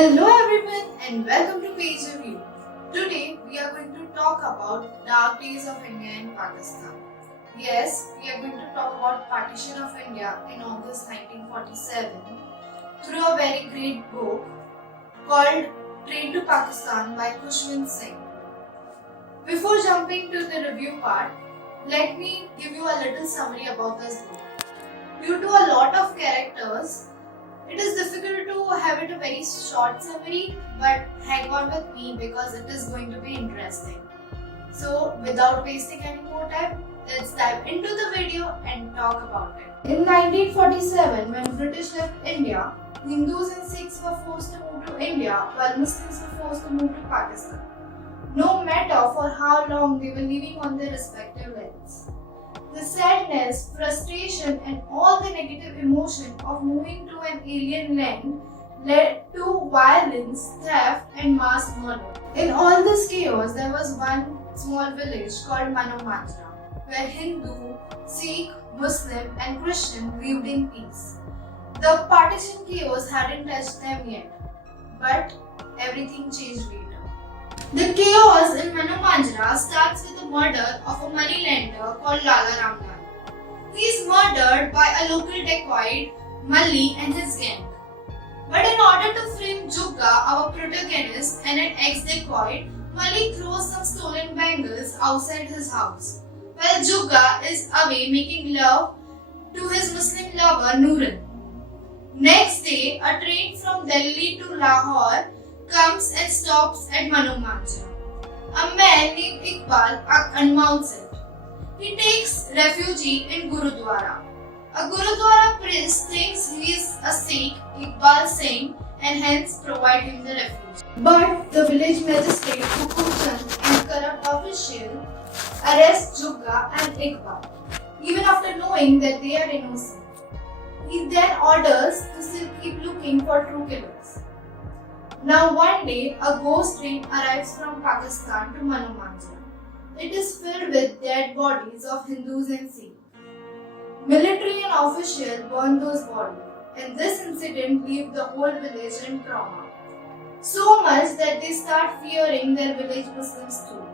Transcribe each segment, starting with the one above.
Hello everyone and welcome to Page Review. Today we are going to talk about dark days of India and Pakistan. Yes, we are going to talk about partition of India in August 1947 through a very great book called Train to Pakistan by Khushwant Singh. Before jumping to the review part, let me give you a little summary about this book. Due to a lot of characters, it is difficult to have it a very short summary, but hang on with me because it is going to be interesting. So without wasting any more time, let's dive into the video and talk about it. In 1947, when British left India, Hindus and Sikhs were forced to move to India while Muslims were forced to move to Pakistan. No matter for how long they were living on their respective lands. The sadness, frustration and all the negative emotion of moving to an alien land led to violence, theft and mass murder. In all this chaos, there was one small village called Manomanjra, where Hindu, Sikh, Muslim and Christian lived in peace. The partition chaos hadn't touched them yet, but everything changed later. The chaos in Manomanjra starts with the murder of a moneylender called Lala Ramlal. He is murdered by a local dacoit, Malli and his gang. But in order to frame Jugga, our protagonist, and an ex-dacoit, Malli throws some stolen bangles outside his house, while Jugga is away making love to his Muslim lover Nooran. Next day, a train from Delhi to Lahore comes and stops at Manomanjra. A man named Iqbal unmounts it. He takes refuge in Gurudwara. A Gurudwara priest thinks he is a Sikh, Iqbal Singh, and hence provide him the refuge. But the village magistrate Hukum Chand and corrupt official arrest Jugga and Iqbal, even after knowing that they are innocent. He then orders to still keep looking for true killers. Now one day, a ghost train arrives from Pakistan to Manomanjra. It is filled with dead bodies of Hindus and Sikhs. Military and officials burn those bodies, and this incident leaves the whole village in trauma. So much that they start fearing their village Muslims too.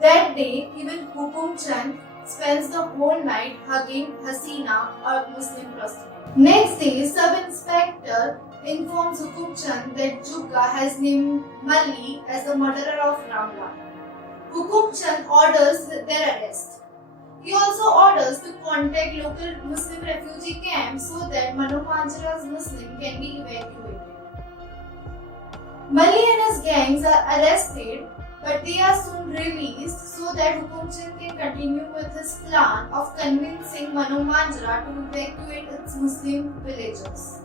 That day, even Hukum Chand spends the whole night hugging Hasina, a Muslim prostitute. Next day, sub-inspector informs Hukum Chand that Jugga has named Malli as the murderer of Ramlal. Hukum Chand orders their arrest. He also orders to contact local Muslim refugee camps so that Manomanjra's Muslim can be evacuated. Malli and his gangs are arrested, but they are soon released so that Hukum Chand can continue with his plan of convincing Manomanjra to evacuate its Muslim villagers.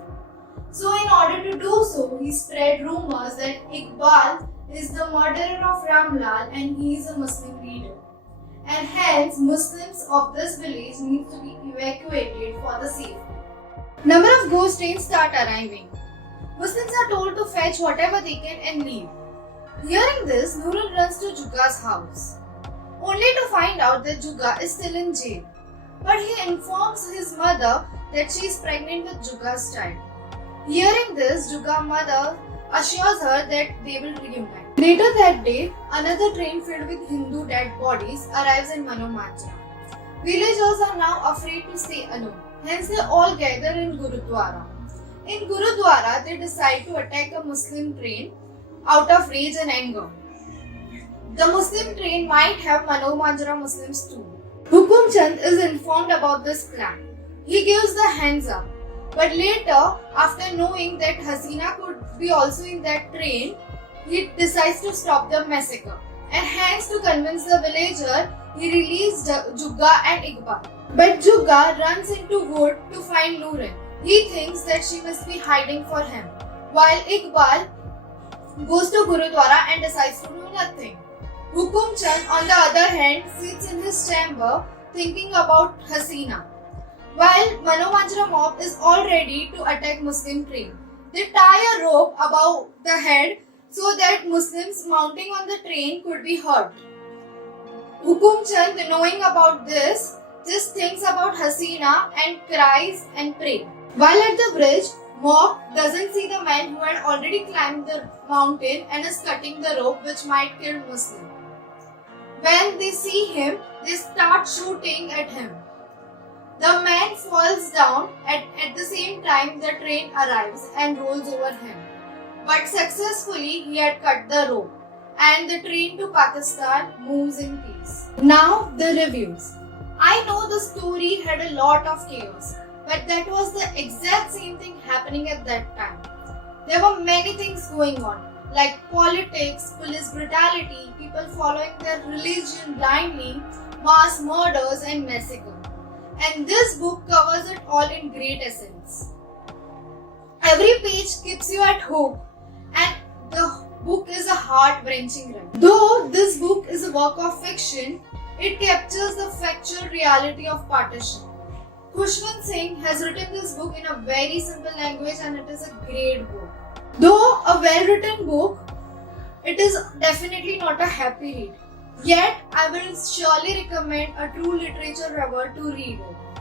So in order to do so, he spread rumors that Iqbal is the murderer of Ramlal and he is a Muslim leader. And hence, Muslims of this village need to be evacuated for the safety. Number of ghost trains start arriving. Muslims are told to fetch whatever they can and leave. Hearing this, Nooran runs to Jugga's house, only to find out that Jugga is still in jail. But he informs his mother that she is pregnant with Jugga's child. Hearing this, Jugga's mother assures her that they will reunite. Later that day, another train filled with Hindu dead bodies arrives in Manomanjra. Villagers are now afraid to stay alone, hence they all gather in Gurudwara. In Gurudwara, they decide to attack a Muslim train out of rage and anger. The Muslim train might have Manomanjra Muslims too. Hukum Chand is informed about this plan. He gives the hands up. But later, after knowing that Hasina could be also in that train, he decides to stop the massacre. And hence, to convince the villager, he released Jugga and Iqbal. But Jugga runs into wood to find Nooran. He thinks that she must be hiding for him, while Iqbal goes to Gurudwara and decides to do nothing. Hukum Chand, on the other hand, sits in his chamber thinking about Hasina. While Manomanjra mob is all ready to attack Muslim train, they tie a rope above the head so that Muslims mounting on the train could be hurt. Hukum Chand, knowing about this, just thinks about Hasina and cries and prays. While at the bridge, Mock doesn't see the man who had already climbed the mountain and is cutting the rope which might kill Muslim. When they see him, they start shooting at him. The man falls down at the same time the train arrives and rolls over him. But successfully he had cut the rope and the train to Pakistan moves in peace. Now the reviews. I know the story had a lot of chaos, but that was the exact same thing happening at that time. There were many things going on, like politics, police brutality, people following their religion blindly, mass murders and massacre. And this book covers it all in great essence. Every page keeps you at hope, and the book is a heart-wrenching read. Though this book is a work of fiction, it captures the factual reality of partition. Khushwant Singh has written this book in a very simple language and it is a great book. Though a well-written book, it is definitely not a happy read. Yet, I will surely recommend a true literature lover to read it.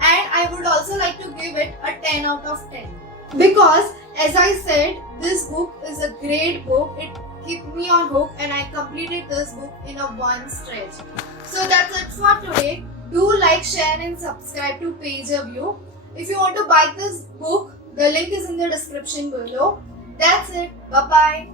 And I would also like to give it a 10 out of 10. Because, as I said, this book is a great book. It kept me on hook and I completed this book in a one stretch. So that's it for today. Do like, share and subscribe to PagerView. If you want to buy this book, the link is in the description below. That's it. Bye-bye.